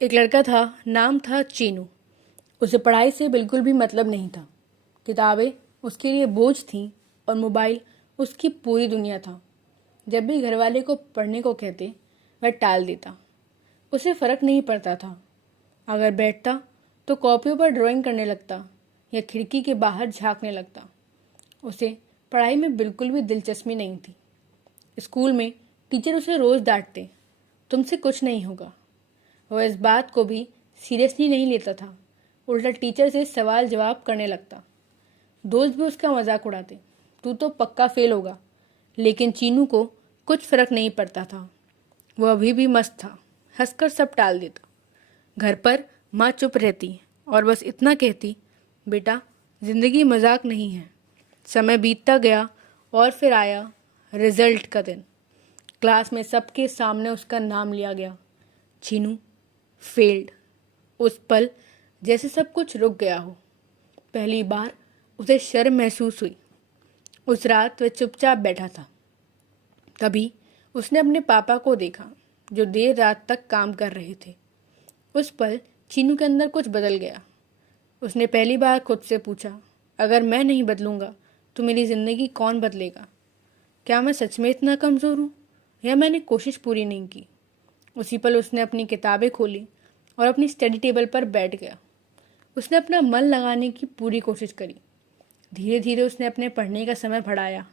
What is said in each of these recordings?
एक लड़का था, नाम था चीनू। उसे पढ़ाई से बिल्कुल भी मतलब नहीं था। किताबें उसके लिए बोझ थीं और मोबाइल उसकी पूरी दुनिया था। जब भी घरवाले को पढ़ने को कहते, वह टाल देता। उसे फ़र्क नहीं पड़ता था। अगर बैठता तो कॉपियों पर ड्राइंग करने लगता या खिड़की के बाहर झांकने लगता। उसे पढ़ाई में बिल्कुल भी दिलचस्पी नहीं थी। स्कूल में टीचर उसे रोज़ डांटते, तुमसे कुछ नहीं होगा। वह इस बात को भी सीरियसली नहीं लेता था। उल्टा टीचर से सवाल जवाब करने लगता। दोस्त भी उसका मजाक उड़ाते, तू तो पक्का फेल होगा। लेकिन चीनू को कुछ फर्क नहीं पड़ता था। वह अभी भी मस्त था, हंसकर सब टाल देता। घर पर माँ चुप रहती और बस इतना कहती, बेटा जिंदगी मजाक नहीं है। समय बीतता गया और फिर आया रिजल्ट का दिन। क्लास में सबके सामने उसका नाम लिया गया, चीनू फेल्ड। उस पल जैसे सब कुछ रुक गया हो। पहली बार उसे शर्म महसूस हुई। उस रात वह चुपचाप बैठा था। तभी उसने अपने पापा को देखा, जो देर रात तक काम कर रहे थे। उस पल चीनू के अंदर कुछ बदल गया। उसने पहली बार खुद से पूछा, अगर मैं नहीं बदलूंगा तो मेरी ज़िंदगी कौन बदलेगा? क्या मैं सच में इतना कमज़ोर हूँ या मैंने कोशिश पूरी नहीं की? उसी पल उसने अपनी किताबें खोली और अपनी स्टडी टेबल पर बैठ गया। उसने अपना मन लगाने की पूरी कोशिश करी। धीरे धीरे उसने अपने पढ़ने का समय बढ़ाया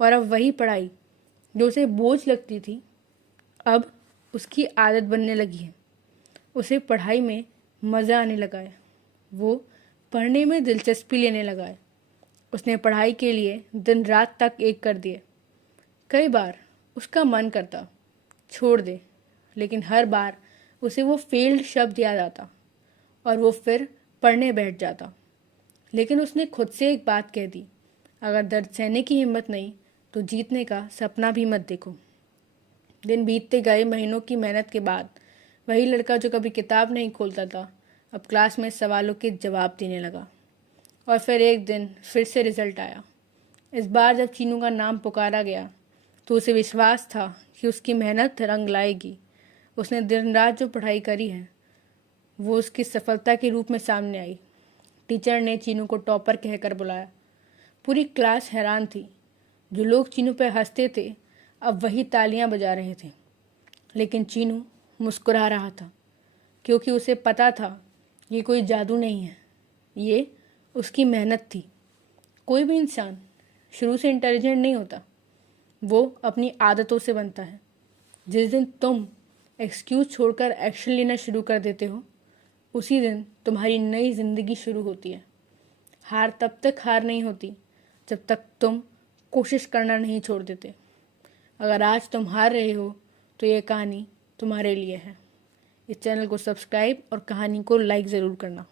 और अब वही पढ़ाई जो उसे बोझ लगती थी, अब उसकी आदत बनने लगी है। उसे पढ़ाई में मज़ा आने लगा है। वो पढ़ने में दिलचस्पी लेने लगा है। उसने पढ़ाई के लिए दिन रात तक एक कर दिए। कई बार उसका मन करता छोड़ दे, लेकिन हर बार उसे वो फेल्ड शब्द याद आता और वो फिर पढ़ने बैठ जाता। लेकिन उसने खुद से एक बात कह दी, अगर दर्द सहने की हिम्मत नहीं तो जीतने का सपना भी मत देखो। दिन बीतते गए। महीनों की मेहनत के बाद वही लड़का जो कभी किताब नहीं खोलता था, अब क्लास में सवालों के जवाब देने लगा। और फिर एक दिन फिर से रिजल्ट आया। इस बार जब चीनू का नाम पुकारा गया तो उसे विश्वास था कि उसकी मेहनत रंग लाएगी। उसने दिन रात जो पढ़ाई करी है वो उसकी सफलता के रूप में सामने आई। टीचर ने चीनू को टॉपर कहकर बुलाया। पूरी क्लास हैरान थी। जो लोग चीनू पर हंसते थे अब वही तालियां बजा रहे थे। लेकिन चीनू मुस्कुरा रहा था, क्योंकि उसे पता था ये कोई जादू नहीं है, ये उसकी मेहनत थी। कोई भी इंसान शुरू से इंटेलिजेंट नहीं होता, वो अपनी आदतों से बनता है। जिस दिन तुम एक्सक्यूज छोड़कर एक्शन लेना शुरू कर देते हो, उसी दिन तुम्हारी नई जिंदगी शुरू होती है। हार तब तक हार नहीं होती जब तक तुम कोशिश करना नहीं छोड़ देते। अगर आज तुम हार रहे हो तो ये कहानी तुम्हारे लिए है। इस चैनल को सब्सक्राइब और कहानी को लाइक ज़रूर करना।